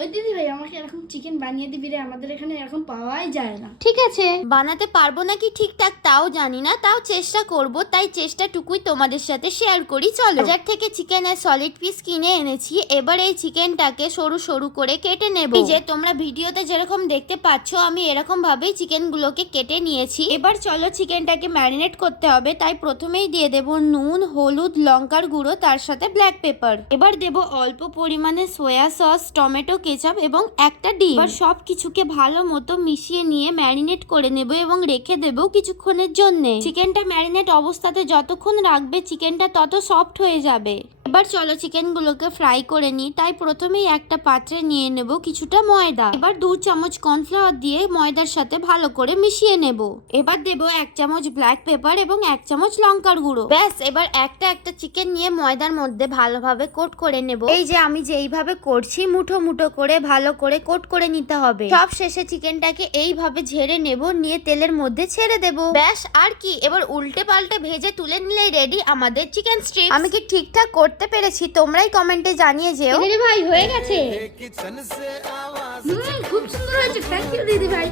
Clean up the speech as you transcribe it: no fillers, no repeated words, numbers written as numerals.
ওই দিদি ভাই আমাকে এরকম চিকেন বানিয়ে দিবি রে, আমাদের এখানে এরকম পাওয়াই যায় না। ঠিক আছে, বানাতে পারবো নাকি ঠিকঠাক তাও জানি না, তাও চেষ্টা করব, তাই চেষ্টাটুকুই তোমাদের সাথে শেয়ার করি। চলো, বাজার থেকে চিকেনের সলিড পিস কিনে এনেছি। এবার এই চিকেনটাকে সরু সরু করে কেটে নেব। এই যে তোমরা ভিডিওতে যেরকম দেখতে পাচ্ছ আমি এরকম ভাবেই চিকেনগুলোকে কেটে নিয়েছি। এবার চলো চিকেনটাকে ম্যারিনেট করতে হবে, তাই প্রথমেই দিয়ে দেব নুন, হলুদ, লঙ্কার গুঁড়ো, তার সাথে ব্ল্যাক পেপার। এবার দেব অল্প পরিমাণে সয়া সস, টমেটো কেচাপ এবং একটা ডিম। এবার সব কিছুকে ভালো মতো মিশিয়ে নিয়ে ম্যারিনেট করে নেব এবং রেখে দেব কিছুক্ষণের জন্য। চিকেনটা ম্যারিনেট অবস্থাতে যতক্ষণ রাখবে চিকেনটা তত সফট হয়ে যাবে। এবার চলো চিকেনগুলোকে ফ্রাই করে নিই, তাই প্রথমেই একটা পাত্রে নিয়ে নেব কিছুটা ময়দা। এবার 2 চামচ কর্নফ্লাওয়ার দিয়ে ময়দার সাথে ভালো করে মিশিয়ে নেব। এবার দেব 1 চামচ ব্ল্যাক পেপার এবং 1 চামচ লঙ্কার গুঁড়ো। ব্যাস, এবার একটা একটা চিকেন নিয়ে ময়দার মধ্যে ভালোভাবে কোট করে নেব। এই যে আমি যেইভাবে করছি মুঠো মুঠো করে ভালো করে কোট করে নিতে হবে। সব শেষে চিকেনটাকে এইভাবে ঝেড়ে নেব, নিয়ে তেলের মধ্যে ছেড়ে দেব। ব্যাস, আর কি, এবার উল্টে পাল্টে ভেজে তুলে নিলেই রেডি আমাদের চিকেন স্ট্রিপস। আমি কি ঠিকঠাক করতে পেরেছি? তোমরাই কমেন্টে জানিয়ে যেও। দিদি ভাই হয়ে গেছে। খুব সুন্দর হয়েছে, থ্যাংক ইউ দিদি ভাই।